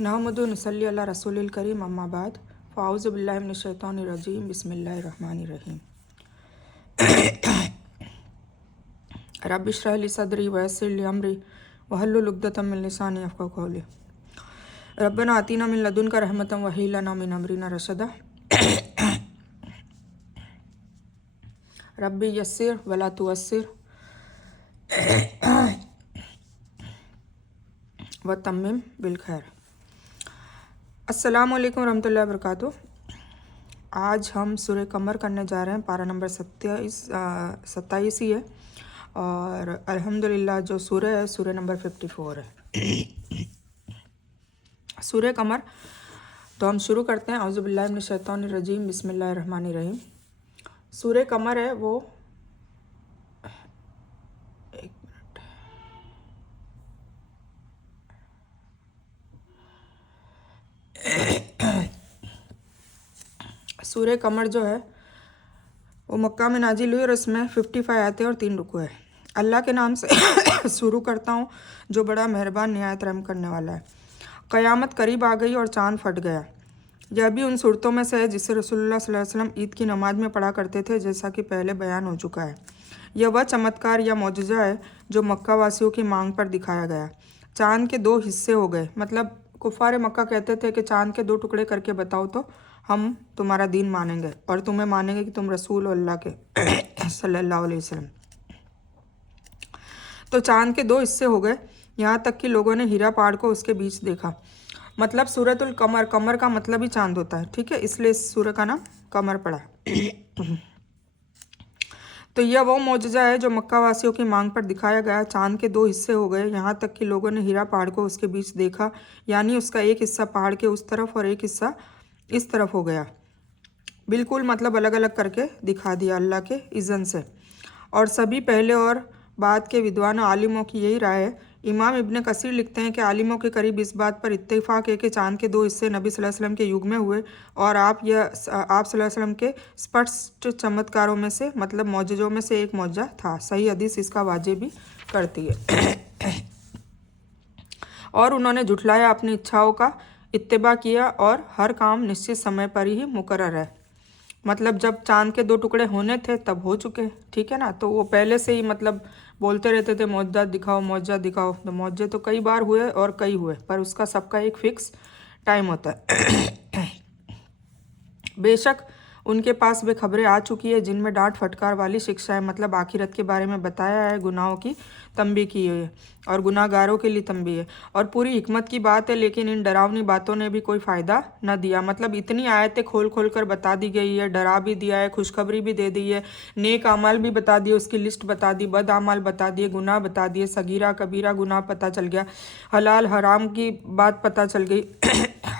नहमदु नसल्ली अला रसूलिल करीम अम्मा बाद फ़ाऊज़ु बिल्लाहि मिनश शैतानिर रजीम बिस्मिल्लाहिर रहमानिर रहीम। रब्बि इश्रह ली सदरी व यस्सिर ली अमरी वहल्लुल उक़दतम मिन लिसानी यफ़क़हू क़ौली। रब्बना आतिना मिन लदुनका रहमतन व हय्यि लना मिन अमरिना रशदा। रब्बि यस्सिर वला तुअस्सिर व तम्मिम बिल खैर। अस्सलामु अलैकुम रहमतुल्लाहि व बरकातुहू। आज हम सूरह कमर करने जा रहे हैं। पारा नंबर 27 ही है और अल्हम्दुलिल्लाह जो सूरह है सूरह नंबर 54 है। सूरह कमर तो हम शुरू करते हैं। औज़ु बिल्लाहि मिनश शैतानिर रजीम बिस्मिल्लाहिर रहमानिर रहीम। सूरह कमर है वो सूरह कमर जो है वो मक्का में नाजिल हुई और इसमें 55 आयतें और 3 रुकू है। अल्लाह के नाम से शुरू करता हूँ जो बड़ा मेहरबान निहायत रहम करने वाला है। क़यामत करीब आ गई और चाँद फट गया। यह भी उन सूरतों में से है जिसे रसूलुल्लाह सल्लल्लाहु अलैहि वसल्लम ईद की नमाज में पढ़ा करते थे, जैसा कि पहले बयान हो चुका है। यह वह चमत्कार या मौजज़ा है जो मक्का वासियों की मांग पर दिखाया गया। चाँद के 2 हिस्से हो गए, मतलब कुफ़ार मक्का कहते थे कि चाँद के 2 टुकड़े करके बताओ तो हम तुम्हारा दीन मानेंगे और तुम्हें मानेंगे कि तुम रसूल हो अल्लाह के सल्लल्लाहु अलैहि वसल्लम। तो चाँद के 2 हिस्से हो गए, यहाँ तक कि लोगों ने हीरा पहाड़ को उसके बीच देखा। मतलब सूरतुल कमर, कमर का मतलब ही चाँद होता है, ठीक है, इसलिए इस सूरह का नाम कमर पड़ा। तो यह वो मौजज़ा है जो मक्का वासियों की मांग पर दिखाया गया। चाँद के 2 हिस्से हो गए, यहाँ तक कि लोगों ने हीरा पहाड़ को उसके बीच देखा, यानी उसका एक हिस्सा पहाड़ के उस तरफ और एक हिस्सा इस तरफ हो गया। बिल्कुल मतलब अलग अलग करके दिखा दिया अल्लाह के इज़्ज़न से। और सभी पहले और बाद के विद्वान आलिमों की यही राय है। इमाम इब्न कसीर लिखते हैं कि आलिमों के करीब इस बात पर इत्तेफाक है कि चाँद के 2 हिस्से नबी सल्लल्लाहु अलैहि वसल्लम के युग में हुए और आप सल्लल्लाहु अलैहि वसल्लम के स्पष्ट चमत्कारों में से, मतलब मौजज़ों में से एक मौजज़ा था। सही हदीस इसका वाजिब भी करती है। और उन्होंने झुठलाया, अपनी इच्छाओं का इत्तिबा किया और हर काम निश्चित समय पर ही मुकर्रर है। मतलब जब चाँद के 2 टुकड़े होने थे तब हो चुके, ठीक है ना। तो वो पहले से ही मतलब बोलते रहते थे मौजज़ा दिखाओ, मौजज़ा दिखाओ। तो मौजज़े तो कई बार हुए और कई हुए, पर उसका सबका एक फ़िक्स टाइम होता है। बेशक उनके पास वे खबरें आ चुकी है जिनमें डांट फटकार वाली शिक्षा है, मतलब आखिरत के बारे में बताया है, गुनाहों की तंबीह की है और गुनाहगारों के लिए तंबीह है और पूरी हिकमत की बात है। लेकिन इन डरावनी बातों ने भी कोई फ़ायदा न दिया। मतलब इतनी आयतें खोल खोल कर बता दी गई है, डरा भी दिया है, खुशखबरी भी दे दी है, नेक अमाल भी बता दिए, उसकी लिस्ट बता दी, बद अमाल बता दिए, गुनाह बता दिए, सगीरा कबीरा गुनाह पता चल गया, हलाल हराम की बात पता चल गई।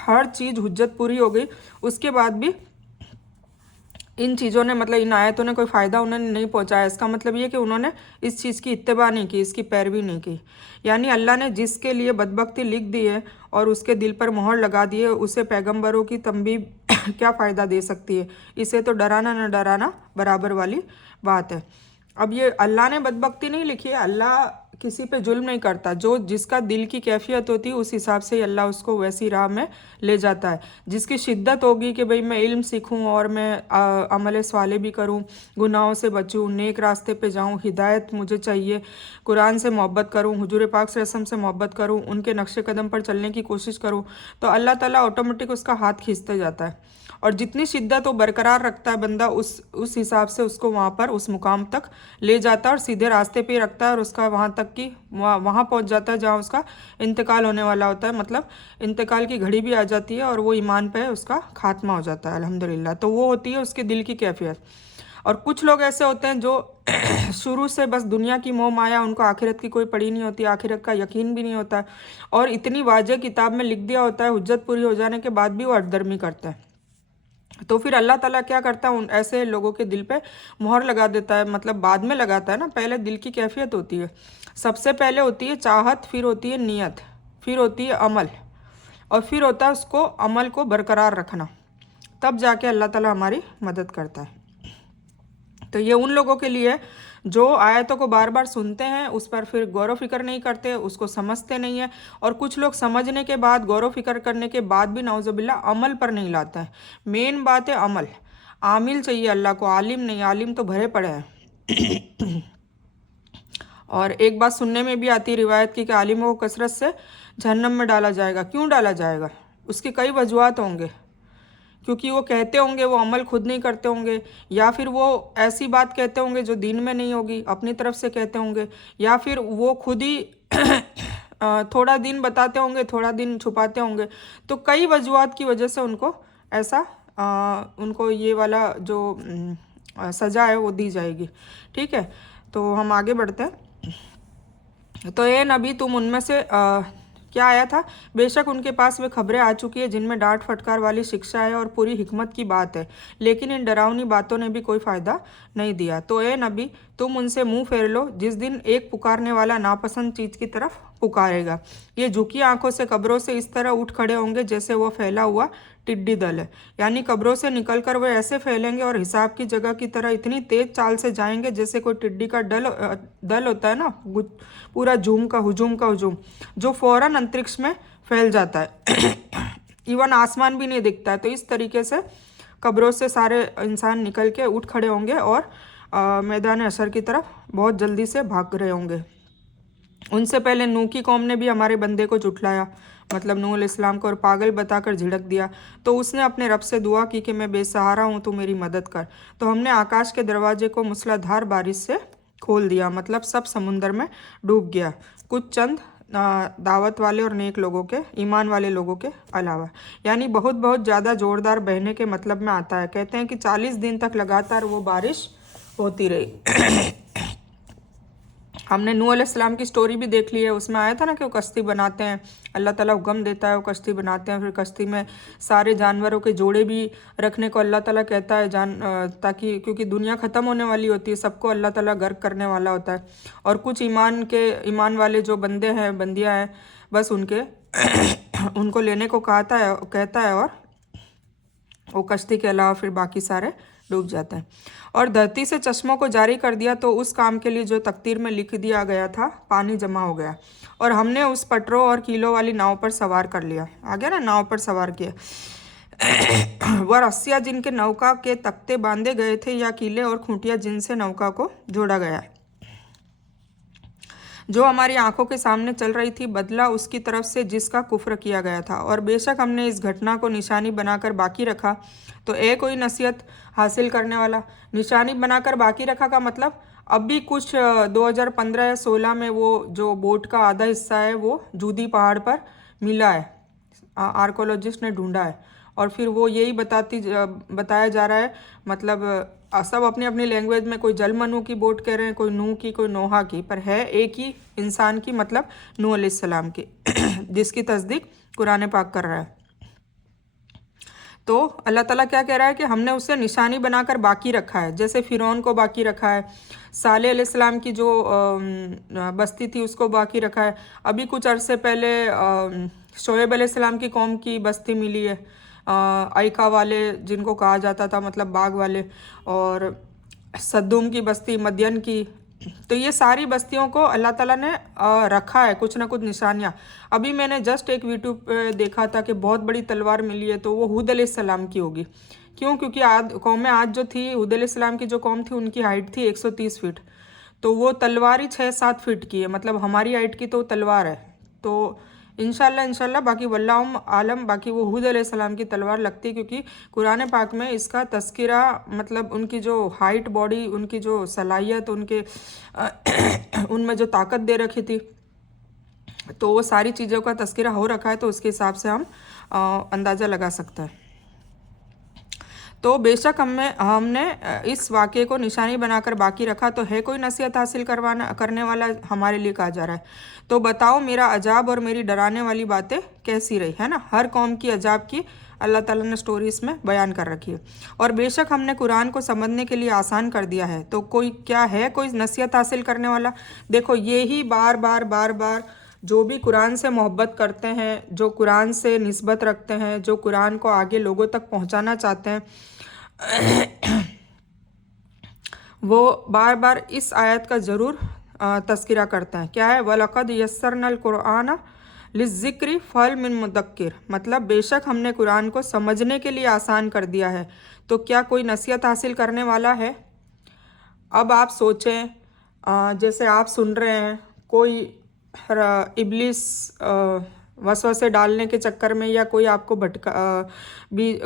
हर चीज़ हुज्जत पूरी हो गई, उसके बाद भी इन चीज़ों ने, मतलब इन आयतों ने कोई फ़ायदा उन्होंने नहीं पहुंचाया। इसका मतलब ये कि उन्होंने इस चीज़ की इत्तिबा नहीं की, इसकी पैरवी नहीं की। यानी अल्लाह ने जिसके लिए बदबख्ती लिख दी है और उसके दिल पर मोहर लगा दी है, उसे पैगंबरों की तंबीह क्या फ़ायदा दे सकती है। इसे तो डराना न डराना बराबर वाली बात है। अब ये अल्लाह ने बदबख्ती नहीं लिखी है, अल्लाह किसी पे जुल्म नहीं करता। जो जिसका दिल की कैफियत होती है उस हिसाब से ही अल्लाह उसको वैसी राह में ले जाता है। जिसकी शिद्दत होगी कि भाई मैं इल्म सीखूं और मैं अमल स्वाले भी करूं, गुनाहों से बचूं, नेक रास्ते पे जाऊं, हिदायत मुझे चाहिए, कुरान से मोहब्बत करूं, हुजूर पाक सल्लल्लाहु अलैहि वसल्लम से मोहब्बत करूं, उनके नक्शे कदम पर चलने की कोशिश करूं, तो अल्लाह ताला ऑटोमेटिक उसका हाथ खींचते जाता है। और जितनी शिद्दत वो बरकरार रखता है बंदा, उस हिसाब से उसको वहाँ पर उस मुकाम तक ले जाता है और सीधे रास्ते पे रखता है और उसका वहाँ तक की वहाँ पहुँच जाता है जहाँ उसका इंतकाल होने वाला होता है। मतलब इंतकाल की घड़ी भी आ जाती है और वो ईमान पे उसका खात्मा हो जाता है अल्हम्दुलिल्लाह। तो वो होती है उसके दिल की कैफियत। और कुछ लोग ऐसे होते हैं जो शुरू से बस दुनिया की मोह माया, उनको आखिरत की कोई पड़ी नहीं होती, आखिरत का यकीन भी नहीं होता है और इतनी वाज़ेह किताब में लिख दिया होता है, हुज्जत पूरी हो जाने के बाद भी वो हठधर्मी करता है। तो फिर अल्लाह ताला क्या करता है, उन ऐसे लोगों के दिल पे मोहर लगा देता है। मतलब बाद में लगाता है ना, पहले दिल की कैफियत होती है। सबसे पहले होती है चाहत, फिर होती है नीयत, फिर होती है अमल और फिर होता है उसको अमल को बरकरार रखना। तब जाके अल्लाह ताला हमारी मदद करता है। तो ये उन लोगों के लिए जो आयतों को बार बार सुनते हैं, उस पर फिर गौर फिक्र नहीं करते, उसको समझते नहीं है, और कुछ लोग समझने के बाद, गौर फिक्र करने के बाद भी नाउजुबिल्ला अमल पर नहीं लाता है। मेन बात है अमल। आमिल चाहिए अल्लाह को, आलिम नहीं। आलिम तो भरे पड़े हैं। और एक बात सुनने में भी आती है रिवायत की कि आलिमों को कसरत से जहन्नम में डाला जाएगा। क्यों डाला जाएगा? उसके कई वजूहत होंगे, क्योंकि वो कहते होंगे, वो अमल खुद नहीं करते होंगे, या फिर वो ऐसी बात कहते होंगे जो दीन में नहीं होगी, अपनी तरफ से कहते होंगे, या फिर वो खुद ही थोड़ा दिन बताते होंगे, थोड़ा दिन छुपाते होंगे। तो कई वजूहत की वजह से उनको ऐसा उनको ये वाला जो सज़ा है वो दी जाएगी। ठीक है, तो हम आगे बढ़ते हैं। तो ये नबी, तुम उनमें से क्या आया था? बेशक उनके पास वे खबरें आ चुकी है जिनमें डांट फटकार वाली शिक्षा है और पूरी हिकमत की बात है, लेकिन इन डरावनी बातों ने भी कोई फ़ायदा नहीं दिया। तो ए नबी, तुम उनसे मुंह फेर लो जिस दिन एक पुकारने वाला नापसंद चीज़ की तरफ पुकारेगा। ये झुकी आंखों से कब्रों से इस तरह उठ खड़े होंगे जैसे वो फैला हुआ टिड्डी दल है, यानी कब्रों से निकलकर वे ऐसे फैलेंगे और हिसाब की जगह की तरह इतनी तेज चाल से जाएंगे जैसे कोई टिड्डी का दल होता है ना, पूरा हुजूम का जो फौरन अंतरिक्ष में फैल जाता है। इवन आसमान भी नहीं दिखता है। तो इस तरीके से कब्रों से सारे इंसान निकल के उठ खड़े होंगे और मैदान हशर की तरफ बहुत जल्दी से भाग रहे होंगे। उनसे पहले नूह की कौम ने भी हमारे बंदे को झुठलाया, मतलब नूह अलैहिस्सलाम को, और पागल बताकर झिड़क दिया। तो उसने अपने रब से दुआ की कि मैं बेसहारा हूँ, तू मेरी मदद कर। तो हमने आकाश के दरवाजे को मूसलाधार बारिश से खोल दिया, मतलब सब समुंदर में डूब गया, कुछ चंद दावत वाले और नेक लोगों के, ईमान वाले लोगों के अलावा। यानी बहुत बहुत ज़्यादा ज़ोरदार बहने के मतलब में आता है। कहते हैं कि 40 दिन तक लगातार वो बारिश होती रही। हमने नूह अलैहिस्सलाम की स्टोरी भी देख ली है। उसमें आया था ना कि वो कश्ती बनाते हैं, अल्लाह ताला हुक्म देता है, वो कश्ती बनाते हैं। फिर कश्ती में सारे जानवरों के जोड़े भी रखने को अल्लाह ताला कहता है, ताकि, क्योंकि दुनिया ख़त्म होने वाली होती है, सबको अल्लाह ताला गर्क करने वाला होता है। और कुछ ईमान वाले जो बंदे हैं, बंदियाँ हैं, बस उनको लेने को कहता है, और वो कश्ती के अलावा फिर बाकी सारे डूब जाते हैं। और धरती से चश्मों को जारी कर दिया, तो उस काम के लिए जो तकदीर में लिख दिया गया था पानी जमा हो गया, और हमने उस पटरों और कीलों वाली नाव पर सवार कर लिया। आ गया ना, नाव पर सवार किया। वह रस्सियाँ जिनके नौका के तख्ते बांधे गए थे, या कीले और खूंटियाँ जिनसे नौका को जोड़ा गया, जो हमारी आंखों के सामने चल रही थी, बदला उसकी तरफ से जिसका कुफ्र किया गया था। और बेशक हमने इस घटना को निशानी बनाकर बाकी रखा। तो कोई नसीहत हासिल करने वाला, निशानी बनाकर बाकी रखा का मतलब, अभी कुछ 2015 या 16 में वो जो बोट का आधा हिस्सा है वो जूदी पहाड़ पर मिला है, आर्कोलॉजिस्ट ने ढूंढा है। और फिर वो यही बताया जा रहा है, मतलब सब अपनी अपनी लैंग्वेज में, कोई जलमनू की बोट कह रहे हैं, कोई नूह की, कोई नोहा की, पर है एक ही इंसान की, मतलब नूह अलैहिस्सलाम की, जिसकी तस्दीक कुरान पाक कर रहा है। तो अल्लाह ताला क्या कह रहा है कि हमने उसे निशानी बनाकर बाकी रखा है, जैसे फ़िरौन को बाकी रखा है, सालेह अलैहिस्सलाम की जो बस्ती थी उसको बाकी रखा है। अभी कुछ अरसे पहले शोएब अलैहिस्सलाम की कौम की बस्ती मिली है, आइका वाले जिनको कहा जाता था, मतलब बाग वाले, और सद्दूम की बस्ती, मदियन की। तो ये सारी बस्तियों को अल्लाह ताला ने रखा है कुछ ना कुछ निशानियाँ। अभी मैंने जस्ट एक यूट्यूब पे देखा था कि बहुत बड़ी तलवार मिली है, तो वो हूद अलैहिस्सलाम की होगी। क्यों? क्योंकि कौम आद जो थी, हूद अलैहिस्सलाम की जो कौम थी, उनकी हाइट थी 130 फीट, तो वो तलवार ही 6-7 फीट की है, मतलब हमारी हाइट की तो तलवार है। तो इंशाल्लाह बाकी वल्लाहुम आलम, बाकी वो हूद अलैहिस्सलाम की तलवार लगती है, क्योंकि कुरान पाक में इसका तस्किरा, मतलब उनकी जो हाइट, बॉडी, उनकी जो सलाहियत, उनके उनमें जो ताकत दे रखी थी, तो वो सारी चीज़ों का तस्किरा हो रखा है, तो उसके हिसाब से हम अंदाज़ा लगा सकते हैं। तो बेशक हमने इस वाक़े को निशानी बनाकर बाकी रखा। तो है कोई नसीहत हासिल करने वाला, हमारे लिए कहा जा रहा है। तो बताओ मेरा अजाब और मेरी डराने वाली बातें कैसी रही, है ना। हर कौम की अजाब की अल्लाह ताला ने स्टोरी इसमें बयान कर रखी है। और बेशक हमने कुरान को समझने के लिए आसान कर दिया है। तो कोई नसीहत हासिल करने वाला? देखो, ये ही बार बार जो भी कुरान से मोहब्बत करते हैं, जो कुरान से निस्बत रखते हैं, जो कुरान को आगे लोगों तक पहुंचाना चाहते हैं, وہ بار بار اس آیت کا ضرور تذکرہ کرتے ہیں. کیا ہے؟ وَلَقَدْ يَسَّرْنَا الْقُرْآنَ لِلذِّكْرِ فَهَلْ مِن مُدَّكِّرٍ، مطلب بے شک ہم نے قرآن کو سمجھنے کے لیے آسان کر دیا ہے، تو کیا کوئی نصیحت حاصل کرنے والا ہے؟ اب آپ سوچیں، جیسے آپ سن رہے ہیں، کوئی ابلیس وسوسے ڈالنے کے چکر میں، یا کوئی آپ کو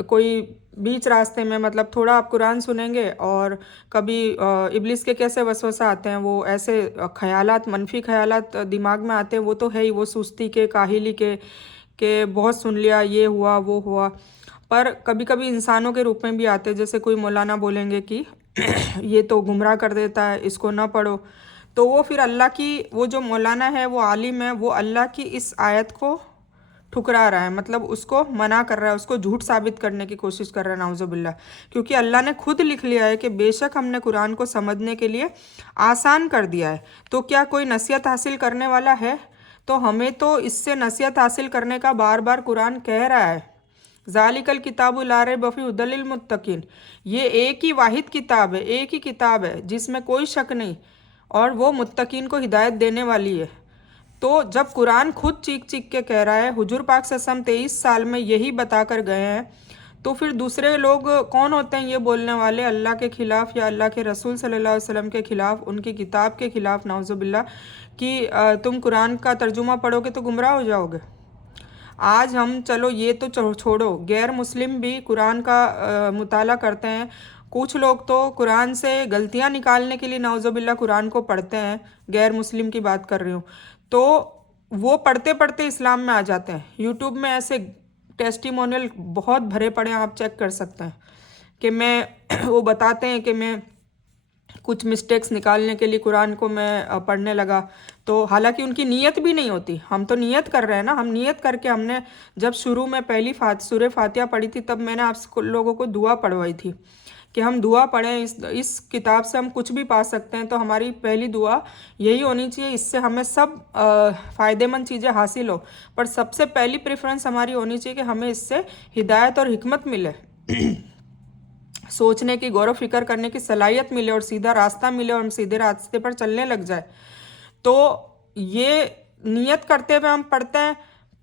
کوئی بیچ راستے میں، مطلب تھوڑا آپ قرآن سنیں گے اور کبھی ابلیس کے کیسے وسوسہ آتے ہیں، وہ ایسے خیالات، منفی خیالات دماغ میں آتے ہیں، وہ تو ہے ہی، وہ سستی کے، کاہلی کے، کہ بہت سن لیا، یہ ہوا وہ ہوا. پر کبھی کبھی انسانوں کے روپ میں بھی آتے ہیں، جیسے کوئی مولانا بولیں گے کہ یہ تو گمراہ کر دیتا ہے، اس کو نہ پڑھو، تو وہ پھر اللہ کی، وہ جو مولانا ہے، وہ عالم ہے، وہ اللہ کی اس آیت کو ٹھکرا رہا ہے، مطلب اس کو منع کر رہا ہے، اس کو جھوٹ ثابت کرنے کی کوشش کر رہا ہے، نعوذ باللہ. کیونکہ اللہ نے خود لکھ لیا ہے کہ بے شک ہم نے قرآن کو سمجھنے کے لیے آسان کر دیا ہے، تو کیا کوئی نصیحت حاصل کرنے والا ہے؟ تو ہمیں تو اس سے نصیحت حاصل کرنے کا بار بار قرآن کہہ رہا ہے. ذالک الکتاب لا ریب فیہ ھدی للمتقین، یہ ایک ہی واحد کتاب ہے، ایک ہی کتاب ہے جس میں کوئی شک نہیں، اور وہ متقین کو ہدایت دینے والی ہے. تو جب قرآن خود چیخ چیخ کے کہہ رہا ہے، حضور پاک صلی اللہ علیہ وسلم 23 سال میں یہی بتا کر گئے ہیں، تو پھر دوسرے لوگ کون ہوتے ہیں یہ بولنے والے اللہ کے خلاف، یا اللہ کے رسول صلی اللہ علیہ وسلم کے خلاف، ان کی کتاب کے خلاف، نعوذ باللہ، کہ تم قرآن کا ترجمہ پڑھو گے تو گمراہ ہو جاؤ گے. آج ہم، چلو یہ تو چھوڑو، غیر مسلم بھی قرآن کا مطالعہ کرتے ہیں. کچھ لوگ تو قرآن سے غلطیاں نکالنے کے لیے نعوذ باللہ قرآن کو پڑھتے ہیں، غیر مسلم کی بات کر رہی ہوں، تو وہ پڑھتے پڑھتے اسلام میں آ جاتے ہیں. یوٹیوب میں ایسے ٹیسٹیمونیل بہت بھرے پڑے ہیں، آپ چیک کر سکتے ہیں کہ وہ بتاتے ہیں کہ میں کچھ مسٹیکس نکالنے کے لیے قرآن کو میں پڑھنے لگا، تو حالانکہ ان کی نیت بھی نہیں ہوتی. ہم تو نیت کر رہے ہیں نا، ہم نیت کر کے، ہم نے جب شروع میں پہلی سورہ فاتحہ پڑھی تھی، تب میں نے آپ لوگوں کو دعا پڑھوائی تھی کہ ہم دعا پڑھیں، اس کتاب سے ہم کچھ بھی پا سکتے ہیں. تو ہماری پہلی دعا یہی ہونی چاہیے، اس سے ہمیں سب فائدے مند چیزیں حاصل ہو، پر سب سے پہلی پریفرنس ہماری ہونی چاہیے کہ ہمیں اس سے ہدایت اور حکمت ملے، سوچنے کی، غور و فکر کرنے کی صلاحیت ملے، اور سیدھا راستہ ملے، اور ہم سیدھے راستے پر چلنے لگ جائے. تو یہ نیت کرتے ہوئے ہم پڑھتے ہیں،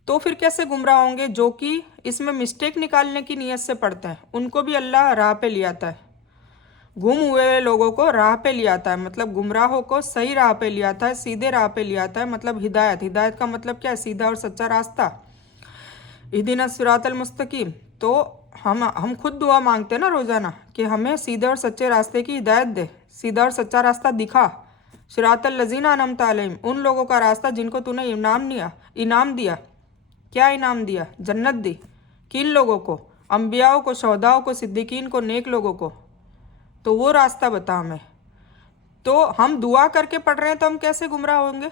تو پھر کیسے گمراہ ہوں گے؟ جو کہ اس میں مسٹیک نکالنے کی نیت سے پڑھتے ہیں، ان کو بھی اللہ راہ پہ لے آتا ہے. گم ہوئے لوگوں کو راہ پہ لے آتا ہے، مطلب گمراہوں کو صحیح راہ پہ لے آتا ہے، سیدھے راہ پہ لے آتا ہے، مطلب ہدایت. ہدایت کا مطلب کیا ہے؟ سیدھا اور سچا راستہ. اہدنا الصراط المستقیم. تو ہم خود دعا مانگتے ہیں نا روزانہ کہ ہمیں سیدھے اور سچے راستے کی ہدایت دے، سیدھا اور سچا راستہ دکھا. صراط الذین انعمت علیہم، ان لوگوں کا راستہ جن کو تو نے انعام دیا. کیا انعام دیا؟ جنت دی. کن لوگوں کو؟ انبیاء کو، شہداء کو، صدیقین کو، نیک لوگوں کو. تو وہ راستہ بتا ہمیں. تو ہم دعا کر کے پڑھ رہے ہیں، تو ہم کیسے گمراہ ہوں گے؟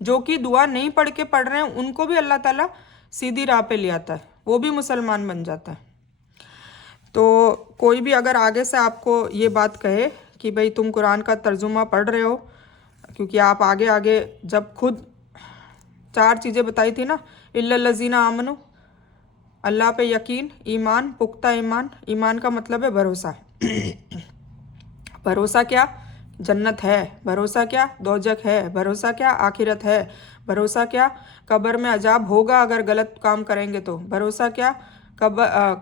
جو کہ دعا نہیں پڑھ کے پڑھ رہے ہیں، ان کو بھی اللہ تعالیٰ سیدھی راہ پہ لے آتا ہے، وہ بھی مسلمان بن جاتا ہے. تو کوئی بھی اگر آگے سے آپ کو یہ بات کہے کہ بھئی تم قرآن کا ترجمہ پڑھ رہے ہو، کیونکہ آپ آگے جب خود 4 چیزیں بتائی تھی نا، الا الذین آمنوا، اللہ پہ یقین، ایمان، پختہ ایمان. ایمان کا مطلب ہے بھروسہ. بھروسہ کیا؟ جنت ہے. بھروسہ کیا؟ دوزخ ہے. بھروسہ کیا؟ آخرت ہے. بھروسہ کیا؟ قبر میں عذاب ہوگا اگر غلط کام کریں گے تو. بھروسہ کیا؟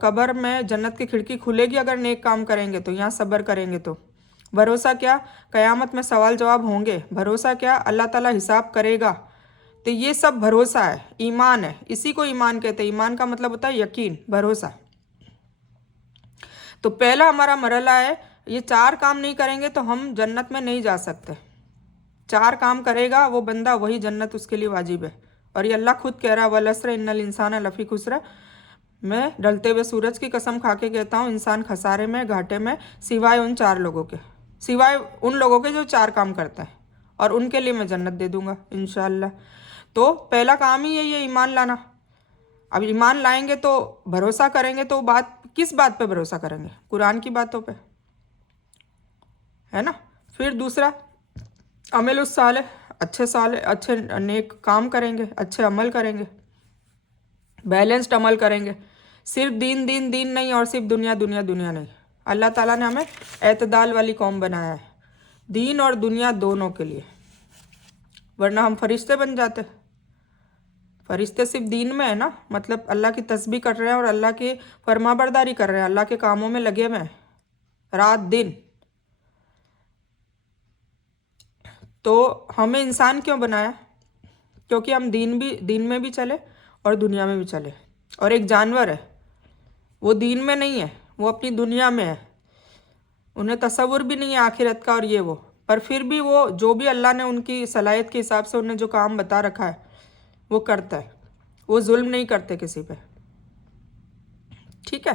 قبر میں جنت کی کھڑکی کھلے گی اگر نیک کام کریں گے تو، یہاں صبر کریں گے تو. بھروسہ کیا؟ قیامت میں سوال جواب ہوں گے. بھروسہ کیا؟ اللہ تعالیٰ حساب کرے گا. تو یہ سب بھروسہ ہے، ایمان ہے. اسی کو ایمان کہتے ہیں. ایمان کا مطلب ہوتا ہے یقین، بھروسہ. تو پہلا ہمارا مرحلہ ہے، یہ 4 کام نہیں کریں گے تو ہم جنت میں نہیں جا سکتے. 4 کام کرے گا وہ بندہ، وہی جنت اس کے لیے واجب ہے. اور یہ اللہ خود کہہ رہا ہے، والعصر ان الانسان لفی خسر. میں ڈھلتے ہوئے سورج کی قسم کھا کے کہتا ہوں، انسان خسارے میں، گھاٹے میں، سوائے ان 4 لوگوں کے، سوائے ان لوگوں کے جو 4 کام کرتے ہیں، اور ان کے لیے میں جنت دے دوں گا انشاءاللہ. تو پہلا کام ہی یہی ہے، ایمان لانا. اب ایمان لائیں گے تو بھروسہ کریں گے، تو کس بات پہ بھروسہ کریں گے؟ قرآن کی باتوں پہ، ہے نا. پھر دوسرا، عمل الصالح، اچھے نیک کام کریں گے، اچھے عمل کریں گے، بیلنسڈ عمل کریں گے. صرف دین نہیں، اور صرف دنیا نہیں. اللہ تعالیٰ نے ہمیں اعتدال والی قوم بنایا ہے. दीन और दुनिया दोनों के लिए, वरना हम फरिश्ते बन जाते। फरिश्ते सिर्फ दीन में है ना, मतलब अल्लाह की तस्बीह कर रहे हैं और अल्लाह की फरमाबरदारी कर रहे हैं, अल्लाह के कामों में लगे हुए हैं रात दिन। तो हमें इंसान क्यों बनाया? क्योंकि हम दीन में भी चले और दुनिया में भी चले। और एक जानवर है, वो दीन में नहीं है, वो अपनी दुनिया में है, उन्हें तसव्वुर भी नहीं है आखिरत का और ये वो, पर फिर भी वो जो भी अल्लाह ने उनकी सलाहियत के हिसाब से उन्हें जो काम बता रखा है वो करता है। वो जुल्म नहीं करते किसी पे, ठीक है।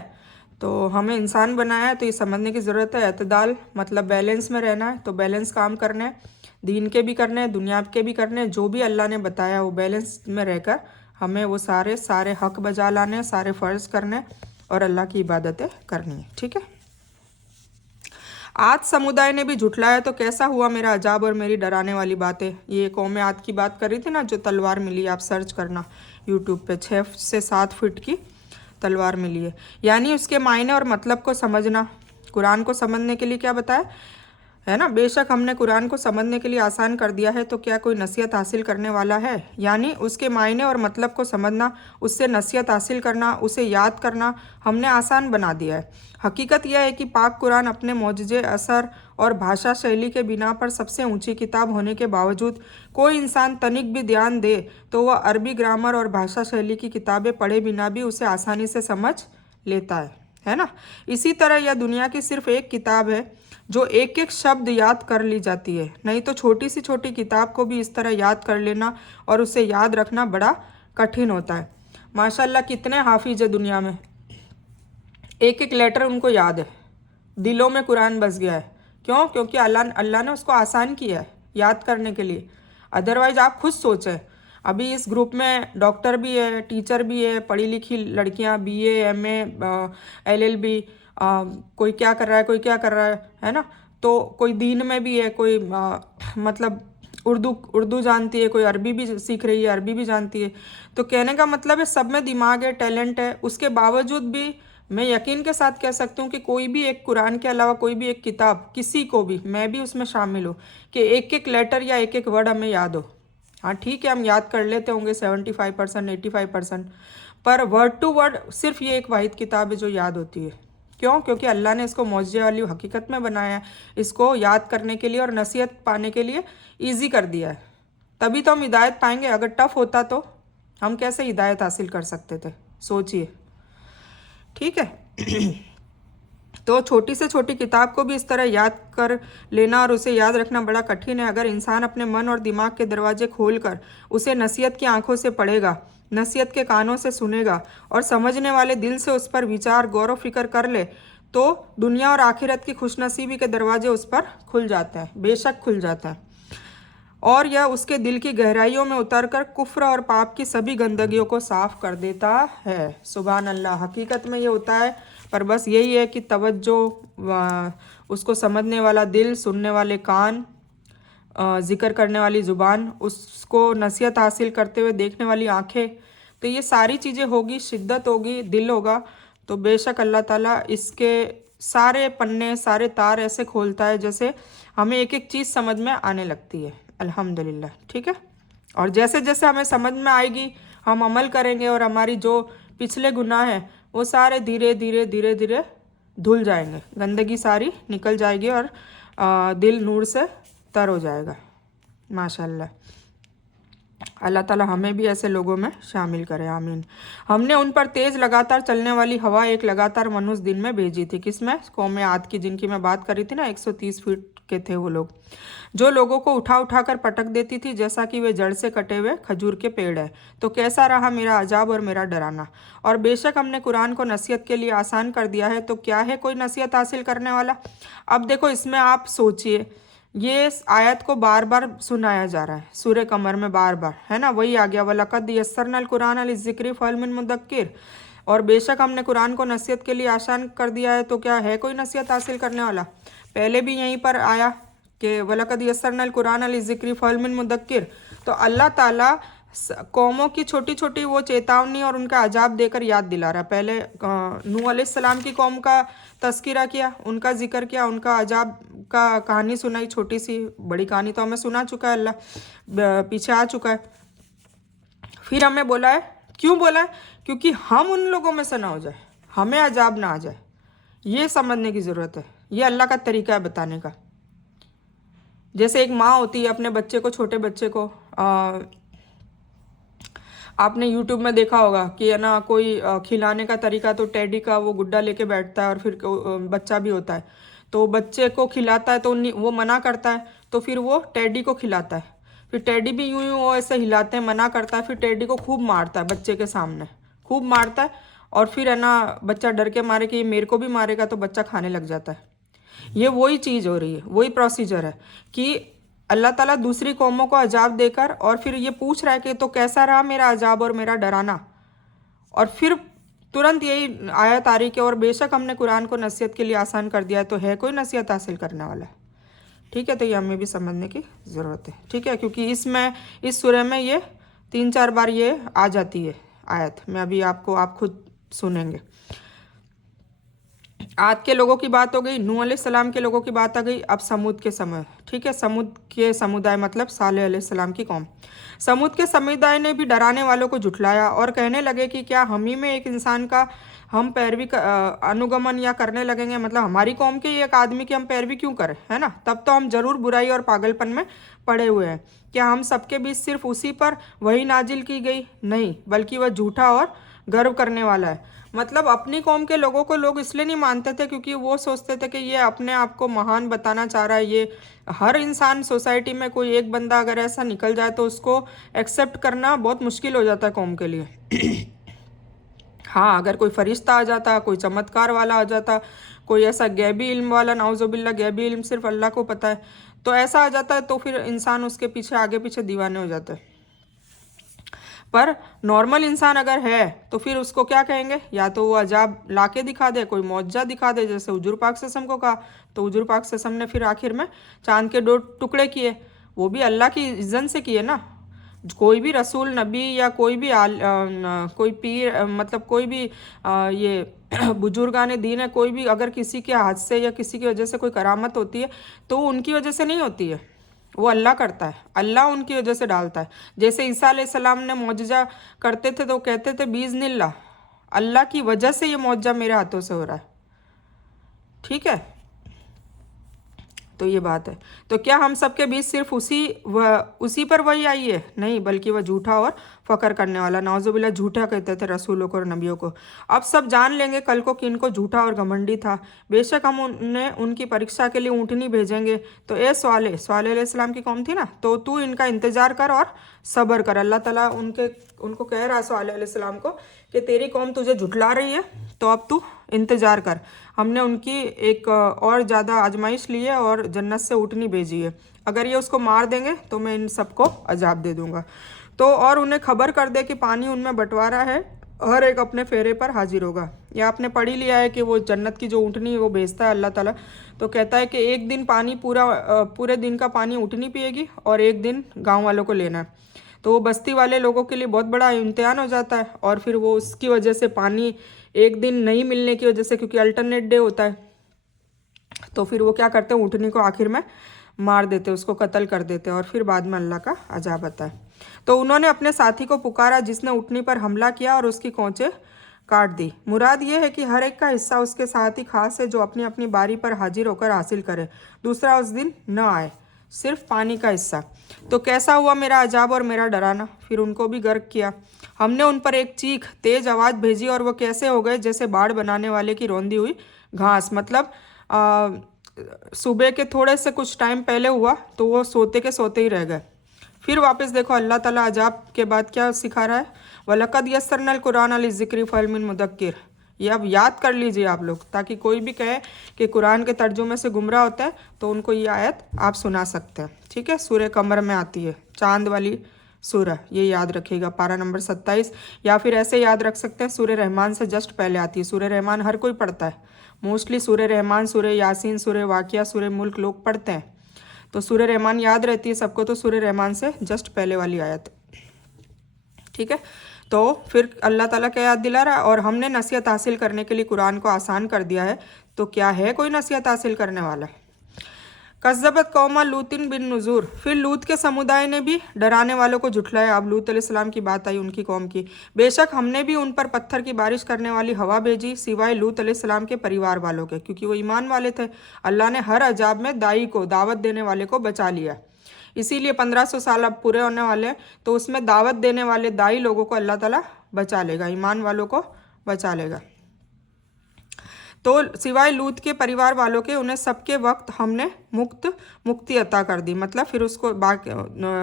तो हमें इंसान बनाया है तो ये समझने की ज़रूरत है, एतदाल मतलब बैलेंस में रहना है। तो बैलेंस काम करने हैं, दीन के भी करने हैं, दुनिया के भी करने हैं। जो भी अल्लाह ने बताया वो बैलेंस में रहकर हमें वो सारे हक बजा लाने हैं, सारे फ़र्ज़ करने और अल्लाह की इबादतें करनी है, ठीक है। आद समुदाय ने भी झुठलाया तो कैसा हुआ मेरा अजाब और मेरी डराने वाली बातें। ये कौम आद की बात कर रही थी ना, जो तलवार मिली, आप सर्च करना यूट्यूब पे, 6 से 7 फीट की तलवार मिली है। यानी उसके मायने और मतलब को समझना, कुरान को समझने के लिए क्या बताया है ना, बेशक हमने कुरान को समझने के लिए आसान कर दिया है, तो क्या कोई नसीहत हासिल करने वाला है? यानी उसके मायने और मतलब को समझना, उससे नसीहत हासिल करना, उसे याद करना हमने आसान बना दिया है। हकीकत यह है कि पाक कुरान अपने मौजज़े, असर और भाषा शैली के बिना पर सबसे ऊंची किताब होने के बावजूद कोई इंसान तनिक भी ध्यान दे तो वह अरबी ग्रामर और भाषा शैली की किताबें पढ़े बिना भी उसे आसानी से समझ लेता है ना। इसी तरह यह दुनिया की सिर्फ एक किताब है जो एक एक शब्द याद कर ली जाती है, नहीं तो छोटी सी छोटी किताब को भी इस तरह याद कर लेना और उसे याद रखना बड़ा कठिन होता है। माशाल्लाह कितने हाफिज है दुनिया में, एक एक लेटर उनको याद है, दिलों में कुरान बस गया है। क्यों? क्योंकि अल्लाह ने उसको आसान किया है याद करने के लिए। अदरवाइज आप खुद सोचें, अभी इस ग्रुप में डॉक्टर भी है, टीचर भी है, पढ़ी लिखी लड़कियां, BA MA LLB, कोई क्या कर रहा है, कोई क्या कर रहा है ना। तो कोई दीन में भी है, कोई मतलब उर्दू जानती है, कोई अरबी भी सीख रही है, अरबी भी जानती है। तो कहने का मतलब है सब में दिमाग है, टैलेंट है। उसके बावजूद भी मैं यकीन के साथ कह सकती हूँ कि कोई भी एक कुरान के अलावा कोई भी एक किताब, किसी को भी, मैं भी उसमें शामिल हूँ, कि एक एक लेटर या एक एक वर्ड हमें याद हो। हाँ ठीक है, हम याद कर लेते होंगे 75% 85%, पर वर्ड टू वर्ड सिर्फ ये एक वाहिद किताब है जो याद होती है। क्यों? क्योंकि अल्लाह ने इसको मौजज़े वाली हकीकत में बनाया है, इसको याद करने के लिए और नसीहत पाने के लिए ईजी कर दिया है। तभी तो हम हिदायत पाएंगे। अगर टफ होता तो हम कैसे हिदायत हासिल कर सकते थे, सोचिए, ठीक है। तो छोटी से छोटी किताब को भी इस तरह याद कर लेना और उसे याद रखना बड़ा कठिन है। अगर इंसान अपने मन और दिमाग के दरवाजे खोलकर उसे नसीहत की आंखों से पढ़ेगा, नसीहत के कानों से सुनेगा और समझने वाले दिल से उस पर विचार, गौर फिक्र कर ले, तो दुनिया और आखिरत की खुशनसीबी के दरवाजे उस पर खुल जाते हैं, बेशक खुल जाता है। और यह उसके दिल की गहराइयों में उतरकर कुफ्र और पाप की सभी गंदगियों को साफ कर देता है। सुभान अल्लाह, हकीकत में ये होता है, पर बस यही है कि तवज्जो, उसको समझने वाला दिल, सुनने वाले कान, जिक्र करने वाली ज़ुबान, उसको नसीहत हासिल करते हुए देखने वाली आंखें, तो ये सारी चीज़ें होगी, शिद्दत होगी, दिल होगा, तो बेशक अल्लाह ताला इसके सारे पन्ने, सारे तार ऐसे खोलता है जैसे हमें एक एक चीज़ समझ में आने लगती है। अल्हम्दुलिल्लाह, ठीक है। और जैसे जैसे हमें समझ में आएगी हम अमल करेंगे और हमारी जो पिछले गुनाह हैं वो सारे धीरे धीरे धीरे धीरे धुल जाएंगे, गंदगी सारी निकल जाएगी और दिल नूर से तर हो जाएगा। माशाल्लाह, अल्लाह ताला हमें भी ऐसे लोगों में शामिल करे, आमीन। हमने उन पर तेज़ लगातार चलने वाली हवा एक लगातार मनुष्य दिन में भेजी थी। किसमें? कौम आद की, जिनकी मैं बात कर रही थी ना, 130 फीट के थे वो लोग, जो लोगों को उठा उठा कर पटक देती थी जैसा कि वे जड़ से कटे हुए खजूर के पेड़ है। तो कैसा रहा मेरा अजाब और मेरा डराना। और बेशक हमने कुरान को नसीहत के लिए आसान कर दिया है, तो क्या है कोई नसीहत हासिल करने वाला? अब देखो, इसमें आप सोचिए, ये आयत को बार बार सुनाया जा रहा है सूरह कमर में, बार बार, है ना, वही आ गया, वलक़द यस्सरनल कुरान लिज़्ज़िक्रि फ़हल मिन मुद्दक्किर। और बेशक हमने कुरान को नसीहत के लिए आसान कर दिया है, तो क्या है कोई नसीहत हासिल करने वाला? पहले भी यहीं पर आया कि वलक़द यस्सरनल कुरान लिज़्ज़िक्रि फ़हल मिन मुद्दक्किर। तो अल्लाह ताला कौमों की छोटी छोटी वो चेतावनी और उनका अजाब देकर याद दिला रहा है। पहले नूह अलैहिस्सलाम की कौम का तस्किरा किया, उनका जिक्र किया, उनका अजाब का कहानी सुनाई, छोटी सी, बड़ी कहानी तो हमें सुना चुका है, अल्लाह पीछे आ चुका है। फिर हमें बोला है, क्यों बोला है? क्योंकि हम उन लोगों में से ना हो जाए, हमें अजाब ना आ जाए, ये समझने की ज़रूरत है। ये अल्लाह का तरीका है बताने का। जैसे एक माँ होती है अपने बच्चे को, छोटे बच्चे को, आपने यूट्यूब में देखा होगा कि है ना, कोई खिलाने का तरीका, तो टेडी का वो गुड्डा लेके बैठता है और फिर बच्चा भी होता है, तो बच्चे को खिलाता है तो वो मना करता है, तो फिर वो टेडी को खिलाता है, फिर टेडी भी यूं यूं ऐसे हिलाते हैं, मना करता है, फिर टेडी को खूब मारता है, बच्चे के सामने खूब मारता है, और फिर है ना बच्चा डर के मारे कि ये मेरे को भी मारेगा, तो बच्चा खाने लग जाता है। ये वही चीज़ हो रही है, वही प्रोसीजर है कि अल्लाह ताला दूसरी कौमों को अजाब देकर और फिर ये पूछ रहा है कि तो कैसा रहा मेरा अजाब और मेरा डराना, और फिर तुरंत यही आयत आ रही कि और बेशक हमने कुरान को नसीहत के लिए आसान कर दिया है, तो है कोई नसीहत हासिल करने वाला? ठीक है, तो ये हमें भी समझने की ज़रूरत है। ठीक है, क्योंकि इसमें इस सूरह में ये 3-4 बार ये आ जाती है आयत। मैं अभी आप खुद सुनेंगे। आद के लोगों की बात हो गई, नूह अलैहिस्सलाम के लोगों की बात आ गई। अब समूद के समय, ठीक है, समूद के समुदाय मतलब सालेह अलैहिस्सलाम की कौम। समूद के समुदाय ने भी डराने वालों को झुठलाया और कहने लगे कि क्या हम ही में एक इंसान का हम पैरवी अनुगमन या करने लगेंगे, मतलब हमारी कौम के एक आदमी की हम पैरवी क्यों करें, है ना? तब तो हम जरूर बुराई और पागलपन में पड़े हुए हैं। क्या हम सबके बीच सिर्फ उसी पर वही नाजिल की गई? नहीं, बल्कि वह झूठा और गर्व करने वाला है। मतलब अपनी कौम के लोगों को लोग इसलिए नहीं मानते थे क्योंकि वो सोचते थे कि ये अपने आप को महान बताना चाह रहा है। ये हर इंसान, सोसाइटी में कोई एक बंदा अगर ऐसा निकल जाए तो उसको एक्सेप्ट करना बहुत मुश्किल हो जाता है कौम के लिए। हाँ, अगर कोई फरिश्ता आ जाता, कोई चमत्कार वाला आ जाता, कोई ऐसा गैबी इल्म वाला, नाउजुबिल्ला, गैबी इल्म सिर्फ अल्लाह को पता है, तो ऐसा आ जाता है तो फिर इंसान उसके पीछे आगे पीछे दीवाने हो जाते हैं। पर नॉर्मल इंसान अगर है तो फिर उसको क्या कहेंगे? या तो वो अजाब लाके दिखा दे, कोई मौजज़ा दिखा दे, जैसे हुजूर पाक सल्लल्लाहु अलैहि वसल्लम को कहा, तो हुजूर पाक सल्लल्लाहु अलैहि वसल्लम ने फिर आखिर में चांद के 2 टुकड़े किए, वो भी अल्लाह की इज़्ज़त से किए ना। कोई भी रसूल, नबी या कोई भी कोई पीर, मतलब कोई भी ये बुजुर्गान दीन है, कोई भी अगर किसी के हाथ से या किसी की वजह से कोई करामत होती है तो उनकी वजह से नहीं होती है, वो अल्लाह करता है, अल्लाह उनकी वजह से डालता है। जैसे ईसा अलैहिस्सलाम ने मौजज़ा करते थे तो कहते थे बीज़निल्लाह, अल्लाह की वजह से ये मौजज़ा मेरे हाथों से हो रहा है। ठीक है, तो ये बात है। तो क्या हम सबके बीच सिर्फ उसी पर वही आई है? नहीं, बल्कि वह झूठा और फ़क्र करने वाला, नाउजुबिल्लाह, झूठा कहते थे रसूलों को और नबियों को। अब सब जान लेंगे कल को कि इनको झूठा और घमंडी था। बेशक हम उन्हें उनकी परीक्षा के लिए ऊँटनी भेजेंगे। तो सालेह अलैहिस्सलाम की कौम थी ना, तो तू इनका इंतज़ार कर और सब्र कर। अल्लाह ताला उनको कह रहा है सालेह अलैहिस्सलाम को कि तेरी कौम तुझे झुठला रही है, तो अब तू इंतज़ार कर। हमने उनकी एक और ज़्यादा आजमाइश ली है और जन्नत से ऊँटनी भेजी है, अगर ये उसको मार देंगे तो मैं इन सबको अजाब दे दूंगा। तो और उन्हें खबर कर दे कि पानी उनमें बंटवारा है, हर एक अपने फेरे पर हाजिर होगा। या आपने पढ़ ही लिया है कि वो जन्नत की जो ऊँटनी वो भेजता है अल्लाह ताला, तो कहता है कि एक दिन पानी पूरे दिन का पानी ऊँटनी पिएगी और एक दिन गाँव वालों को लेना है। तो वो बस्ती वाले लोगों के लिए बहुत बड़ा इम्तिहान हो जाता है, और फिर वो उसकी वजह से पानी एक दिन नहीं मिलने की वजह से, क्योंकि अल्टरनेट डे होता है, तो फिर वो क्या करते हैं, ऊँटनी को आखिर में मार देते, उसको कत्ल कर देते, और फिर बाद में अल्लाह का अजाब आता है। तो उन्होंने अपने साथी को पुकारा जिसने ऊँटनी पर हमला किया और उसकी कोंचें काट दी। मुराद ये है कि हर एक का हिस्सा उसके साथ ही खास है जो अपनी अपनी बारी पर हाजिर होकर हासिल करे, दूसरा उस दिन न आए, सिर्फ पानी का हिस्सा। तो कैसा हुआ मेरा अजाब और मेरा डराना? फिर उनको भी गर्क किया। हमने उन पर एक चीख, तेज आवाज़ भेजी और वो कैसे हो गए जैसे बाढ़ बनाने वाले की रौंदी हुई घास। मतलब सुबह के थोड़े से कुछ टाइम पहले हुआ तो वो सोते के सोते ही रह गए। फिर वापस देखो अल्लाह ताला अजाब के बाद क्या सिखा रहा है, वलक़द यस्सरनल कुरान लिज़्ज़िक्रि फ़हल मिन मुद्दक्किर। ये अब याद कर लीजिए आप लोग, ताकि कोई भी कहे कि कुरान के तर्जुमे से गुमराह होता है तो उनको ये आयत आप सुना सकते हैं। ठीक है, सूरह कमर में आती है, चांद वाली सूरह, ये याद रखिएगा, पारा नंबर 27। या फिर ऐसे याद रख सकते हैं, सूरह रहमान से जस्ट पहले आती है। सूरह रहमान हर कोई पढ़ता है, मोस्टली सूरह रहमान, सूरह यासीन, सूरह वाक़िया, सूरह मुल्क लोग पढ़ते हैं, तो सूरह रहमान याद रहती है सबको, तो सूरह रहमान से जस्ट पहले वाली आयत। ठीक है, तो फिर अल्लाह ताला क्या याद दिला रहा है, और हमने नसीहत हासिल करने के लिए कुरान को आसान कर दिया है, तो क्या है कोई नसीहत हासिल करने वाला? कज़्ज़बत कौमा लूतिन बिन नुज़ूर, फिर लूत के समुदाय ने भी डराने वालों को झुठलाया। अब लूत अलैहिस्सलाम की बात आई उनकी कौम की। बेशक हमने भी उन पर पत्थर की बारिश करने वाली हवा भेजी सिवाय लूत अलैहिस्सलाम के परिवार वालों के, क्योंकि वो ईमान वाले थे। अल्लाह ने हर अजाब में दाई को, दावत देने वाले को बचा लिया। इसीलिए 1500 साल अब पूरे होने वाले हैं, तो उसमें दावत देने वाले दाई लोगों को अल्लाह ताला बचा लेगा, ईमान वालों को बचा लेगा। तो सिवाय लूत के परिवार वालों के उन्हें सबके वक्त हमने मुक्ति अता कर दी। मतलब फिर उसको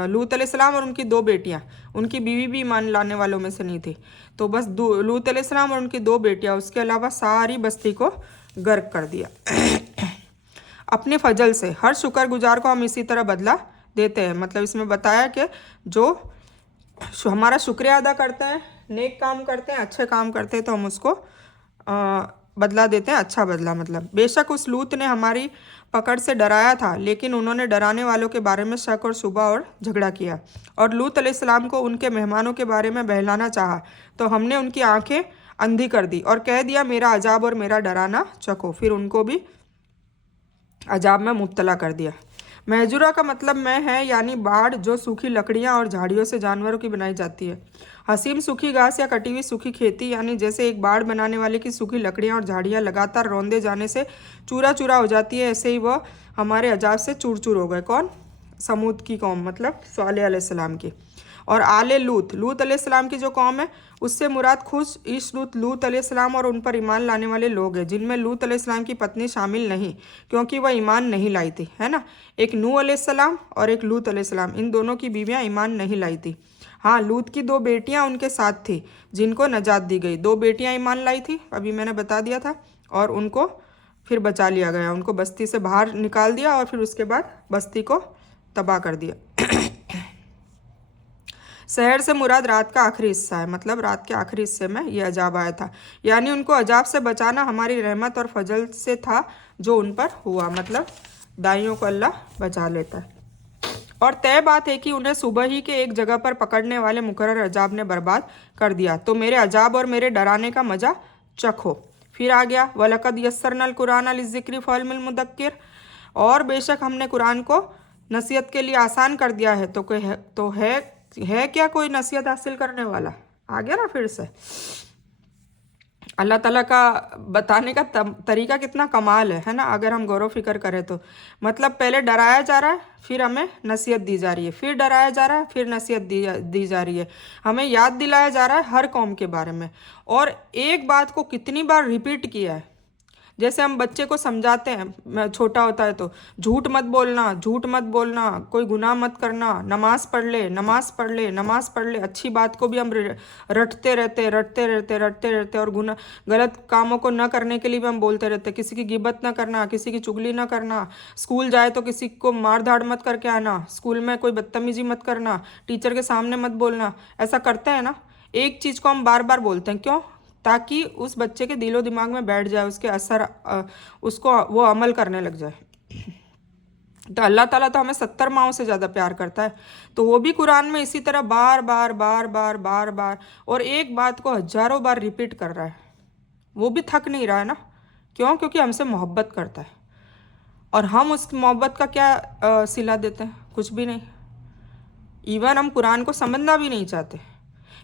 लूत अलैहिस्सलाम और उनकी 2 बेटियां, उनकी बीवी भी ईमान लाने वालों में से नहीं थी, तो बस लूत अलैहिस्सलाम और उनकी 2 बेटियां, उसके अलावा सारी बस्ती को गर्क कर दिया। अपने फजल से हर शुक्रगुजार को हम इसी तरह बदला देते हैं। मतलब इसमें बताया कि जो हमारा शुक्रिया अदा करते हैं, नेक काम करते हैं, अच्छे काम करते हैं, तो हम उसको बदला देते हैं, अच्छा बदला। मतलब बेशक उस लूत ने हमारी पकड़ से डराया था, लेकिन उन्होंने डराने वालों के बारे में शक और शुबा और झगड़ा किया। और लूत अलैहिस्सलाम को उनके मेहमानों के बारे में बहलाना चाहा, तो हमने उनकी आंखें अंधी कर दी और कह दिया मेरा अजाब और मेरा डराना चखो। फिर उनको भी अजाब में मुब्तला कर दिया। महजूरा का मतलब में है यानी बाड़, जो सूखी लकड़ियाँ और झाड़ियों से जानवरों की बनाई जाती है। हसीम सूखी घास या कटी हुई सूखी खेती, यानी जैसे एक बाड़ बनाने वाले की सूखी लकड़ियाँ और झाड़ियाँ लगातार रौंदे जाने से चूरा चूरा हो जाती है, ऐसे ही वह हमारे अजाब से चूर चूर हो गए। कौन? समूद की कौम, मतलब सालेह अलैहिस्सलाम की। और आले लूत अलैहिस्सलाम की जो कौम है, उससे मुराद खुश इस लूत अलैहिस्सलाम और उन पर ईमान लाने वाले लोग हैं, जिनमें लूत अलैहिस्सलाम की पत्नी शामिल नहीं, क्योंकि वह ईमान नहीं लाई थी, है ना। एक नूह अलैहिस्सलाम और एक लूत अलैहिस्सलाम, इन दोनों की बीवियां ईमान नहीं लाई थी। हाँ, लूत की 2 बेटियां उनके साथ थी, जिनको नजात दी गई। 2 बेटियां ईमान लाई थी, अभी मैंने बता दिया था, और उनको फिर बचा लिया गया, उनको बस्ती से बाहर निकाल दिया और फिर उसके बाद बस्ती को तबाह कर दिया। शहर से मुराद रात का आखिरी हिस्सा है, मतलब रात के आखिरी हिस्से में ये अजाब आया था, यानी उनको अजाब से बचाना हमारी रहमत और फजल से था जो उन पर हुआ। मतलब दाइयों को अल्लाह बचा लेता है। और तय बात है कि उन्हें सुबह ही के एक जगह पर पकड़ने वाले मुकर्रर अजाब ने बर्बाद कर दिया, तो मेरे अजाब और मेरे डराने का मजा चखो। फिर आ गया वलकद यस्सरनल कुरान लिज़्ज़िक्रि फहल मुद्दक्किर, और बेशक हमने कुरान को नसीहत के लिए आसान कर दिया है, तो है क्या कोई नसीहत हासिल करने वाला? आ गया ना फिर से। अल्लाह ताला का बताने का तरीका कितना कमाल है ना, अगर हम गौर फिक्र करें तो। मतलब पहले डराया जा रहा है, फिर हमें नसीहत दी जा रही है, फिर डराया जा रहा है, फिर नसीहत दी जा रही है, हमें याद दिलाया जा रहा है हर कौम के बारे में। और एक बात को कितनी बार रिपीट किया है। जैसे हम बच्चे को समझाते हैं, छोटा होता है तो, झूठ मत बोलना, कोई गुनाह मत करना, नमाज पढ़ ले, अच्छी बात को भी हम रटते रहते और गलत कामों को न करने के लिए भी हम बोलते रहते। किसी की गिबत न करना, किसी की चुगली न करना, स्कूल जाए तो किसी को मार धाड़ मत करके आना, स्कूल में कोई बदतमीजी मत करना, टीचर के सामने मत बोलना। ऐसा करते हैं ना, एक चीज़ को हम बार बार बोलते हैं, क्यों? ताकि उस बच्चे के दिलो दिमाग में बैठ जाए, उसके असर उसको वो अमल करने लग जाए। तो अल्लाह ताला तो हमें 70 माओं से ज़्यादा प्यार करता है, तो वो भी कुरान में इसी तरह बार बार और एक बात को हजारों बार रिपीट कर रहा है। वो भी थक नहीं रहा है ना, क्यों? क्योंकि हमसे मोहब्बत करता है। और हम उस मोहब्बत का क्या सिला देते हैं? कुछ भी नहीं। इवन हम कुरान को समझना भी नहीं चाहते।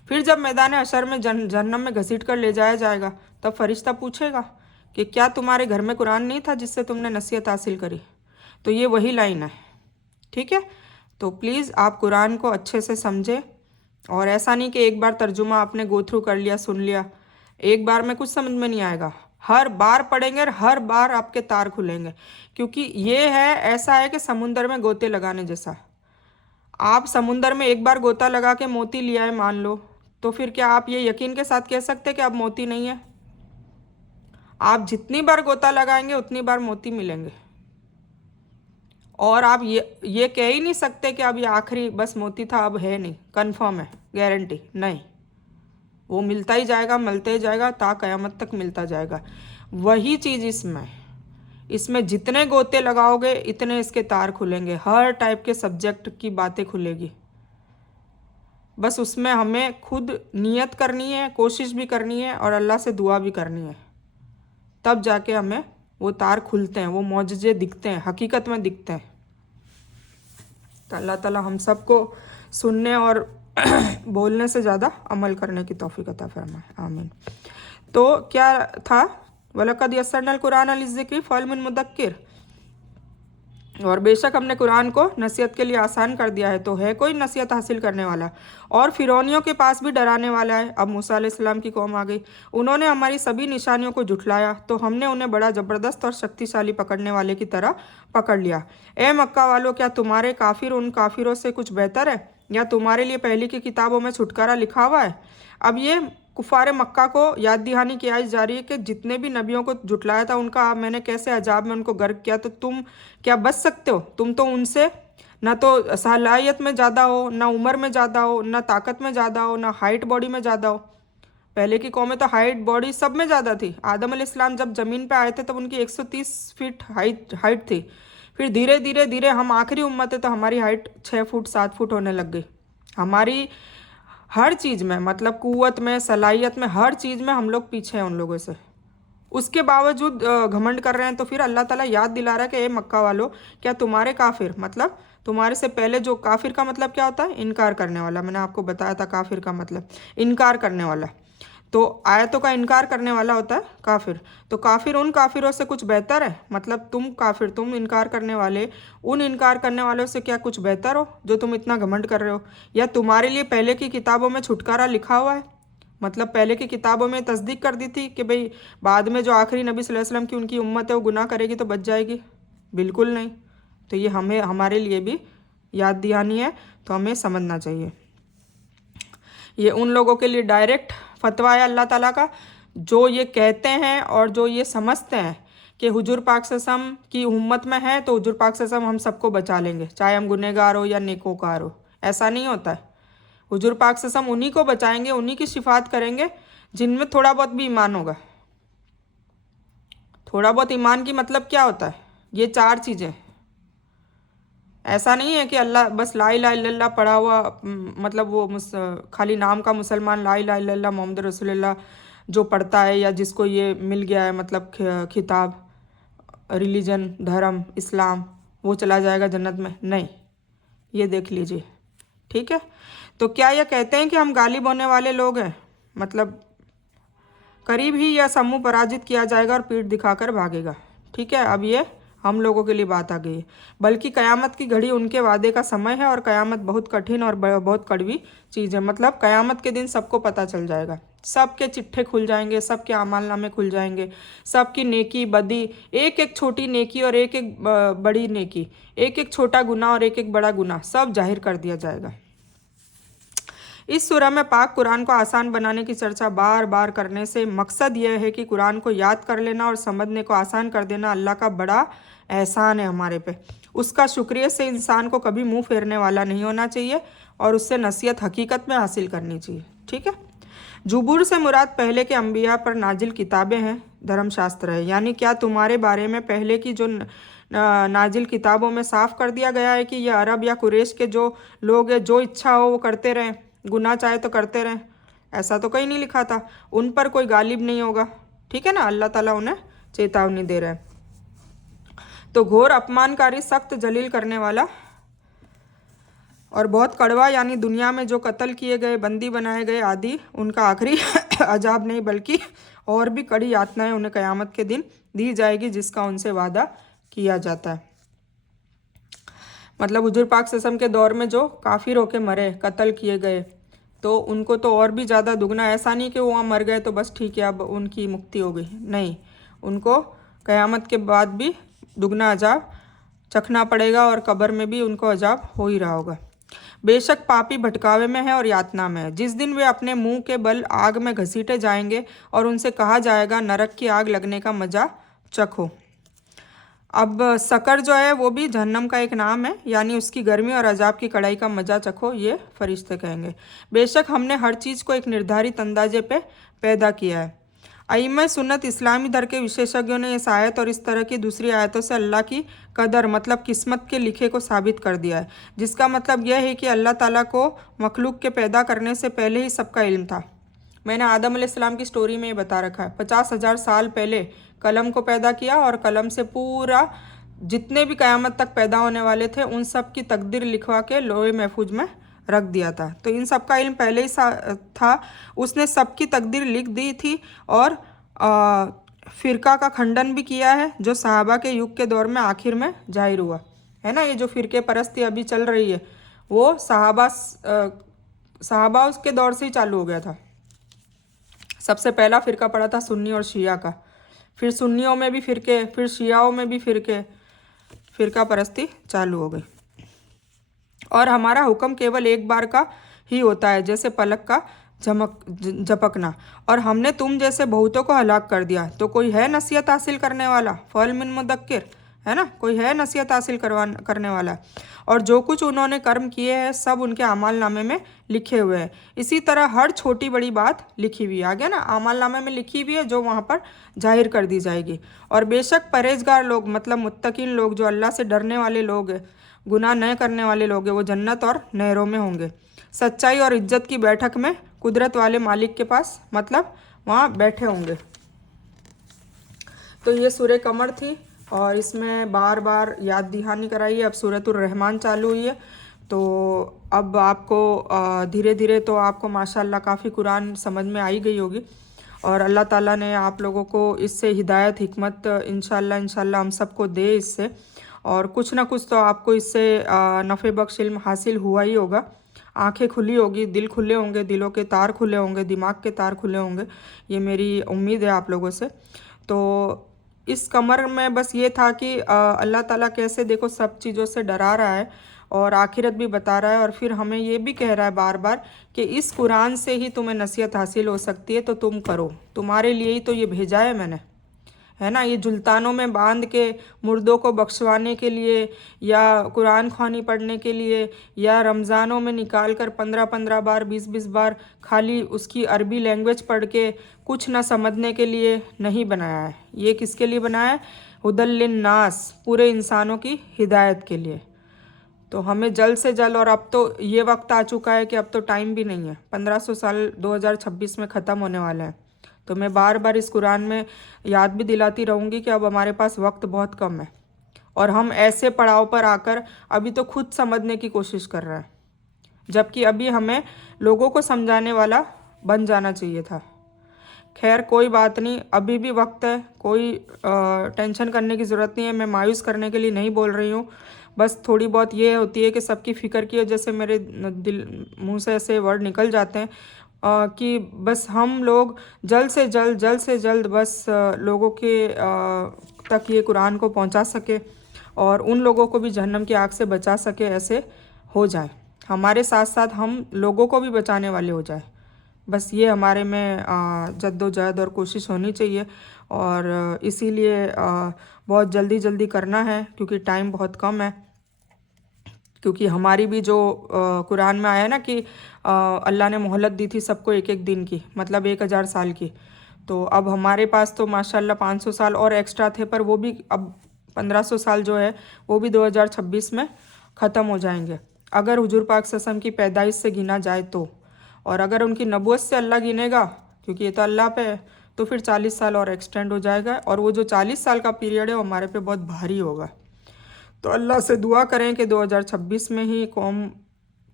फिर जब मैदान हशर में जहन्नम में घसीट कर ले जाया जाएगा, तब फरिश्ता पूछेगा कि क्या तुम्हारे घर में कुरान नहीं था जिससे तुमने नसीहत हासिल करी? तो ये वही लाइन है, ठीक है। तो प्लीज़ आप कुरान को अच्छे से समझें, और ऐसा नहीं कि एक बार तर्जुमा आपने गो थ्रू कर लिया, सुन लिया, एक बार में कुछ समझ में नहीं आएगा। हर बार पढ़ेंगे और हर बार आपके तार खुलेंगे, क्योंकि ये है, ऐसा है कि समुंदर में गोते लगाने जैसा। आप समुंदर में एक बार गोता लगा के मोती लिया है मान लो, तो फिर क्या आप ये यकीन के साथ कह सकते हैं कि अब मोती नहीं है? आप जितनी बार गोता लगाएंगे उतनी बार मोती मिलेंगे, और आप ये कह ही नहीं सकते कि अब ये आखिरी बस मोती था, अब है नहीं, कंफर्म है, गारंटी नहीं। वो मिलता ही जाएगा, मिलते ही जाएगा, ता क़यामत तक मिलता जाएगा। वही चीज़ इसमें जितने गोते लगाओगे इतने इसके तार खुलेंगे, हर टाइप के सब्जेक्ट की बातें खुलेगी। बस उसमें हमें खुद नियत करनी है, कोशिश भी करनी है, और अल्लाह से दुआ भी करनी है, तब जाके हमें वो तार खुलते हैं, वो मौजज़े दिखते हैं, हकीकत में दिखते हैं। तो अल्लाह ताला हम सबको सुनने और बोलने से ज़्यादा अमल करने की तौफीक अता फरमाए, आमीन। तो क्या था, वलक़द यस्सरनल कुरान लिज़्ज़िक्रि फ़हल मिन मुद्दक्किर, और बेशक हमने कुरान को नसीहत के लिए आसान कर दिया है, तो है कोई नसीहत हासिल करने वाला। और फिरौनियों के पास भी डराने वाला है। अब मूसा अलैहिस्सलाम की कौम आ गई, उन्होंने हमारी सभी निशानियों को झुठलाया, तो हमने उन्हें बड़ा ज़बरदस्त और शक्तिशाली पकड़ने वाले की तरह पकड़ लिया। ए मक्का वालों, क्या तुम्हारे काफिर उन काफिरों से कुछ बेहतर है, या तुम्हारे लिए पहले की किताबों में छुटकारा लिखा हुआ है? अब ये कुफार मक्का को याद दहानी की आज जारी है कि जितने भी नबियों को जुटलाया था उनका मैंने कैसे अजाब में उनको गर्क किया, तो तुम क्या बच सकते हो? तुम तो उनसे ना तो सलाहियत में ज़्यादा हो, ना उम्र में ज़्यादा हो, ना ताकत में ज़्यादा हो, ना हाइट बॉडी में ज़्यादा हो। पहले की कौमें तो हाइट बॉडी सब में ज़्यादा थी। आदम अलैहिस्सलाम जब ज़मीन पे आए थे तब उनकी 130 फीट हाइट थी। फिर धीरे धीरे धीरे हम आखिरी उम्मत है तो हमारी हाइट 6 फुट 7 फुट होने लग गई। हमारी हर चीज़ में, मतलब कुव्वत में, सलाहियत में, हर चीज़ में हम लोग पीछे हैं उन लोगों से। उसके बावजूद घमंड कर रहे हैं। तो फिर अल्लाह ताला याद दिला रहा है कि ए मक्का वालों, क्या तुम्हारे काफिर, मतलब तुम्हारे से पहले जो काफिर का मतलब क्या होता है? इनकार करने वाला। मैंने आपको बताया था काफिर का मतलब इनकार करने वाला। तो आयतों का इनकार करने वाला होता है काफिर। तो काफिर उन काफिरों से कुछ बेहतर है? मतलब तुम काफिर, तुम इनकार करने वाले उन इनकार करने वालों से क्या कुछ बेहतर हो जो तुम इतना घमंड कर रहे हो? या तुम्हारे लिए पहले की किताबों में छुटकारा लिखा हुआ है? मतलब पहले की किताबों में तस्दीक कर दी थी कि भाई बाद में जो आखिरी नबी सल्लल्लाहु अलैहि वसल्लम की उनकी उम्मत है वो गुनाह करेगी तो बच जाएगी? बिल्कुल नहीं। तो ये हमारे लिए भी याद दहानी है, तो हमें समझना चाहिए। ये उन लोगों के लिए डायरेक्ट फतवा है अल्लाह ताला का जो ये कहते हैं और जो ये समझते हैं कि हुजूर पाक सल्लल्लाहु अलैहि वसल्लम की उम्मत में है तो हुजूर पाक सल्लल्लाहु अलैहि वसल्लम हम सबको बचा लेंगे, चाहे हम गुनहगार हो या नेकोकार हो। ऐसा नहीं होता है। हुजूर पाक सल्लल्लाहु अलैहि वसल्लम उन्हीं को बचाएंगे, उन्हीं की शिफात करेंगे जिनमें थोड़ा बहुत भी ईमान होगा। थोड़ा बहुत ईमान की मतलब क्या होता है? ये 4 चीज़ें। ऐसा नहीं है कि अल्लाह बस ला इलाहा इल्लल्लाह पढ़ा हुआ, मतलब वो खाली नाम का मुसलमान ला इलाहा इल्लल्लाह मोहम्मद रसूलुल्लाह जो पढ़ता है या जिसको ये मिल गया है मतलब खिताब, रिलीजन, धर्म, इस्लाम, वो चला जाएगा जन्नत में? नहीं, ये देख लीजिए, ठीक है। तो क्या ये कहते हैं कि हम गालिब होने वाले लोग हैं? मतलब करीब ही यह समूह पराजित किया जाएगा और पीठ दिखाकर भागेगा, ठीक है। अब ये हम लोगों के लिए बात आ गई है। बल्कि क़यामत की घड़ी उनके वादे का समय है और क़यामत बहुत कठिन और बहुत कड़वी चीज़ है। मतलब क़यामत के दिन सबको पता चल जाएगा, सबके चिट्ठे खुल जाएंगे, सबके आमालनामे खुल जाएंगे, सबकी नेकी बदी, एक एक छोटी नेकी और एक एक बड़ी नेकी, एक एक छोटा गुनाह और एक एक बड़ा गुनाह सब जाहिर कर दिया जाएगा। इस सूरह में पाक कुरान को आसान बनाने की चर्चा बार बार करने से मकसद यह है कि कुरान को याद कर लेना और समझने को आसान कर देना अल्लाह का बड़ा एहसान है हमारे पे। उसका शुक्रिया से इंसान को कभी मुंह फेरने वाला नहीं होना चाहिए और उससे नसीहत हकीकत में हासिल करनी चाहिए, ठीक है। जुबूर से मुराद पहले के अंबिया पर नाजिल किताबें हैं, धर्मशास्त्र है। यानी क्या तुम्हारे बारे में पहले की जो नाजिल किताबों में साफ कर दिया गया है कि ये अरब या कुरैश के जो लोग हैं जो इच्छा हो वो करते रहें, गुनाह चाहे तो करते रहें? ऐसा तो कहीं नहीं लिखा था। उन पर कोई गालिब नहीं होगा, ठीक है ना। अल्लाह ताला उन्हें चेतावनी दे रहे हैं। तो घोर अपमानकारी, सख्त जलील करने वाला और बहुत कड़वा, यानी दुनिया में जो कत्ल किए गए, बंदी बनाए गए आदि, उनका आखिरी अजाब नहीं बल्कि और भी कड़ी यातनाएं उन्हें क़यामत के दिन दी जाएगी जिसका उनसे वादा किया जाता है। मतलब हुजूर पाक सल्लल्लाहु अलैहि वसल्लम के दौर में जो काफिर होके मरे, कत्ल किए गए, तो उनको तो और भी ज़्यादा दुगना। ऐसा नहीं कि वो वहाँ मर गए तो बस ठीक है अब उनकी मुक्ति हो गई, नहीं, उनको क़यामत के बाद भी दुगना अजाब चखना पड़ेगा और कब्र में भी उनको अजाब हो ही रहा होगा। बेशक पापी भटकावे में है और यातना में है। जिस दिन वे अपने मुंह के बल आग में घसीटे जाएंगे और उनसे कहा जाएगा नरक की आग लगने का मज़ा चखो। अब सकर जो है वो भी जहन्नम का एक नाम है, यानी उसकी गर्मी और अजाब की कड़ाई का मज़ा चखो, ये फरिश्ते कहेंगे। बेशक हमने हर चीज़ को एक निर्धारित अंदाजे पे पैदा किया है। अइम्मा सुन्नत इस्लामी दर के विशेषज्ञों ने इस आयत और इस तरह की दूसरी आयतों से अल्लाह की कदर, मतलब किस्मत के लिखे को साबित कर दिया है, जिसका मतलब यह है कि अल्लाह ताला को मखलूक के पैदा करने से पहले ही सबका इल्म था। मैंने आदम अलैहिस्सलाम की स्टोरी में ये बता रखा है, 50,000 साल पहले कलम को पैदा किया और कलम से पूरा जितने भी क़यामत तक पैदा होने वाले थे उन सब की तकदीर लिखवा के लोहे महफूज में रख दिया था। तो इन सब का इल्म पहले ही था, उसने सबकी तकदीर लिख दी थी। और फ़िरका का खंडन भी किया है जो सहाबा के युग के दौर में आखिर में जाहिर हुआ है ना। ये जो फ़िरके परस्ती अभी चल रही है वो सहाबा उसके दौर से ही चालू हो गया था। सबसे पहला फ़िरका पड़ा था सुन्नी और शिया का, फिर सुन्नियों में भी फ़िरके, फिर शियाओं में भी फ़िरके, फ़िरका परस्ती चालू हो गई। और हमारा हुक्म केवल एक बार का ही होता है, जैसे पलक का झपकना, और हमने तुम जैसे बहुतों को हलाक कर दिया। तो कोई है नसीहत हासिल करने वाला? फल मिन मुदक्किर, है ना, कोई है नसीहत हासिल करने वाला। और जो कुछ उन्होंने कर्म किए हैं सब उनके आमाल नामे में लिखे हुए हैं। इसी तरह हर छोटी बड़ी बात लिखी हुई है, आ गया ना, आमाल नामे में लिखी हुई है जो वहाँ पर जाहिर कर दी जाएगी। और बेशक परहेजगार लोग मतलब मुत्तकीन लोग, जो अल्लाह से डरने वाले लोग हैं, गुनाह न करने वाले लोग हैं, वो जन्नत और नहरों में होंगे, सच्चाई और इज्जत की बैठक में कुदरत वाले मालिक के पास, मतलब वहाँ बैठे होंगे। तो ये सूरह कमर थी और इसमें बार बार याद दहानी कराई है। अब सूरतुर रहमान चालू हुई है, तो अब आपको धीरे धीरे तो आपको माशाल्लाह काफ़ी कुरान समझ में आई गई होगी। और अल्लाह ताला ने आप लोगों को इससे हिदायत हिकमत इंशाल्लाह हम सबको दे इससे, और कुछ ना कुछ तो आपको इससे नफ़े बख्श इल्म हासिल हुआ ही होगा। आंखें खुली होगी, दिल खुले होंगे, दिलों के तार खुले होंगे, दिमाग के तार खुले होंगे, ये मेरी उम्मीद है आप लोगों से। तो इस कमर में बस ये था कि अल्लाह ताला कैसे देखो सब चीज़ों से डरा रहा है और आखिरत भी बता रहा है, और फिर हमें ये भी कह रहा है बार बार कि इस कुरान से ही तुम्हें नसीहत हासिल हो सकती है, तो तुम करो, तुम्हारे लिए ही तो ये भेजा है मैंने, है ना। ये जुल्तानों में बांध के मुर्दों को बख्शवाने के लिए, या कुरान ख़वानी पढ़ने के लिए, या रमज़ानों में निकाल कर 15-15 बार 20-20 बार खाली उसकी अरबी लैंग्वेज पढ़ के कुछ ना समझने के लिए नहीं बनाया है। ये किसके लिए बनाया है? हुदल लिन्नास, पूरे इंसानों की हिदायत के लिए। तो हमें जल्द से जल्द, और अब तो ये वक्त आ चुका है कि अब तो टाइम भी नहीं है, 1500 साल 2026 में ख़त्म होने वाला है। तो मैं बार बार इस कुरान में याद भी दिलाती रहूँगी कि अब हमारे पास वक्त बहुत कम है, और हम ऐसे पड़ाव पर आकर अभी तो खुद समझने की कोशिश कर रहे हैं, जबकि अभी हमें लोगों को समझाने वाला बन जाना चाहिए था। खैर कोई बात नहीं, अभी भी वक्त है, कोई टेंशन करने की ज़रूरत नहीं है। मैं मायूस करने के लिए नहीं बोल रही हूँ, बस थोड़ी बहुत ये होती है कि सबकी फ़िक्र की वजह से मेरे मुँह से ऐसे वर्ड निकल जाते हैं कि बस हम लोग जल्द से जल्द बस लोगों के तक ये कुरान को पहुंचा सके, और उन लोगों को भी जहन्नम की आग से बचा सके, ऐसे हो जाए। हमारे साथ साथ हम लोगों को भी बचाने वाले हो जाए। बस ये हमारे में जद्दोजहद और कोशिश होनी चाहिए, और इसीलिए बहुत जल्दी करना है क्योंकि टाइम बहुत कम है। क्योंकि हमारी भी जो कुरान में आया ना कि अल्लाह ने मोहलत दी थी सबको 1-1 दिन की, मतलब 1000 साल की। तो अब हमारे पास तो माशाल्लाह 500 साल और एक्स्ट्रा थे, पर वो भी अब 1500 साल जो है वो भी 2026 में ख़त्म हो जाएंगे, अगर हुजूर पाक सल्लल्लाहु अलैहि वसल्लम की पैदाइश से गिना जाए तो। और अगर उनकी नबूवत से अल्लाह गिनेगा, क्योंकि ये तो अल्लाह पे है, तो फिर 40 साल और एक्सटेंड हो जाएगा, और वो जो 40 साल का पीरियड है वो हमारे पे बहुत भारी होगा। तो अल्लाह से दुआ करें कि 2026 में ही कौम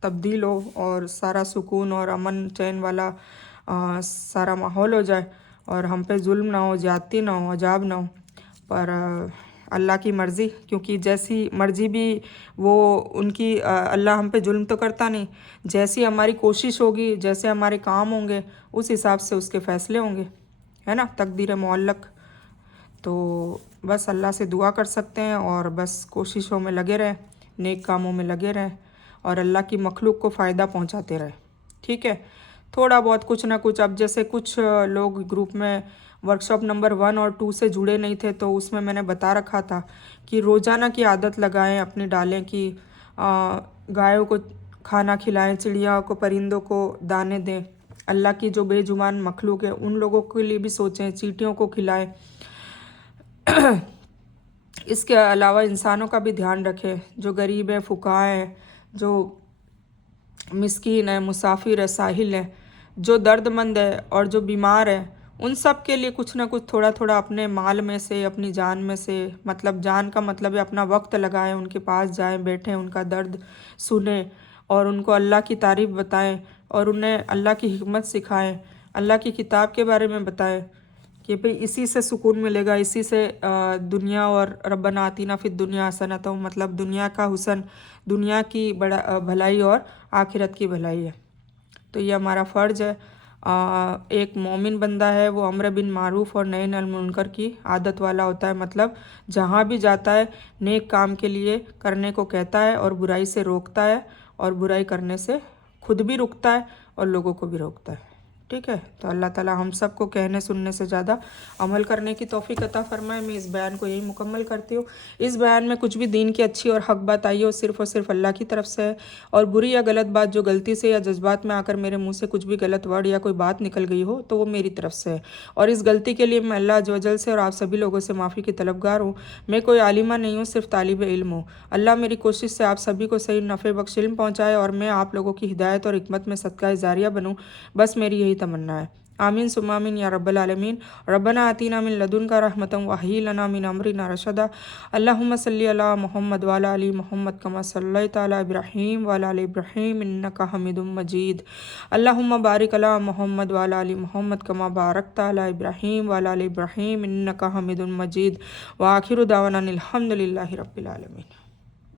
तब्दील हो और सारा सुकून और अमन चैन वाला सारा माहौल हो जाए, और हम पे जुल्म ना हो, ज़्यादती ना हो, अजाब ना हो। पर अल्लाह की मर्ज़ी, क्योंकि जैसी मर्ज़ी भी वो उनकी, अल्लाह हम पे जुल्म तो करता नहीं, जैसी हमारी कोशिश होगी, जैसे हमारे काम होंगे, उस हिसाब से उसके फ़ैसले होंगे, है ना, तकदीर मुअल्लक। तो बस अल्लाह से दुआ कर सकते हैं, और बस कोशिशों में लगे रहें, नेक कामों में लगे रहें, और अल्लाह की मखलूक को फ़ायदा पहुंचाते रहें। ठीक है, थोड़ा बहुत कुछ ना कुछ, अब जैसे कुछ लोग ग्रुप में वर्कशॉप नंबर 1 और 2 से जुड़े नहीं थे, तो उसमें मैंने बता रखा था कि रोज़ाना की आदत लगाएं, अपनी डालें कि गायों को खाना खिलाएं, चिड़िया को, परिंदों को दाने दें। अल्लाह की जो बेजुबान मखलूक है उन लोगों के लिए भी सोचें, चींटियों को खिलाएं। इसके अलावा इंसानों का भी ध्यान रखें, जो गरीब है, फुकरा हैं, जो मिस्कीन है, मुसाफिर है, साहिल है, جو درد مند ہے اور جو بیمار ہے ان سب کے لیے کچھ نہ کچھ تھوڑا تھوڑا اپنے مال میں سے اپنی جان میں سے، مطلب جان کا مطلب ہے اپنا وقت لگائیں، ان کے پاس جائیں، بیٹھیں، ان کا درد سنیں اور ان کو اللہ کی تعریف بتائیں اور انہیں اللہ کی حکمت سکھائیں، اللہ کی کتاب کے بارے میں بتائیں کہ بھئی اسی سے سکون ملے گا، اسی سے دنیا اور ربنا آتینا فی الدنیا حسنۃ، مطلب دنیا کا حسن، دنیا کی بھلائی اور آخرت کی بھلائی ہے۔ تو یہ ہمارا فرض ہے۔ ایک مومن بندہ ہے وہ امر بن معروف اور نہی عن المنکر کی عادت والا ہوتا ہے، مطلب جہاں بھی جاتا ہے نیک کام کے لیے کرنے کو کہتا ہے اور برائی سے روکتا ہے اور برائی کرنے سے خود بھی رکتا ہے اور لوگوں کو بھی روکتا ہے۔ ٹھیک ہے، تو اللہ تعالیٰ ہم سب کو کہنے سننے سے زیادہ عمل کرنے کی توفیق عطا فرمائے۔ میں اس بیان کو یہی مکمل کرتی ہوں۔ اس بیان میں کچھ بھی دین کی اچھی اور حق بات آئی ہو صرف اور صرف اللہ کی طرف سے ہے، اور بری یا غلط بات جو غلطی سے یا جذبات میں آ کر میرے منہ سے کچھ بھی غلط ورڈ یا کوئی بات نکل گئی ہو تو وہ میری طرف سے ہے، اور اس غلطی کے لیے میں اللہ عز و جل سے اور آپ سبھی لوگوں سے معافی کی طلبگار ہوں۔ میں کوئی عالمہ نہیں ہوں، صرف طالب علم ہوں۔ اللہ میری کوشش سے آپ سبھی کو صحیح نفع بخش علم پہنچائے اور میں آپ لوگوں کی ہدایت اور حکمت میں صدقہ جاریہ بنوں، بس میری یہی تمنا ہے۔ آمین ثم آمین یا رب العالمین۔ ربنا آتینا من لدنک رحمۃ وہیئ لنا من امرنا رشدا۔ اللہم صلی علی محمد وعلی آل محمد کما صلیت علی ابراہیم وعلی آل ابراہیم انک حمید مجید۔ اللہم بارک علی محمد وعلی آل محمد کما بارکت علی ابراہیم وعلی آل ابراہیم انک حمید مجید۔ وآخر دعوانا الحمد للہ رب العالمین۔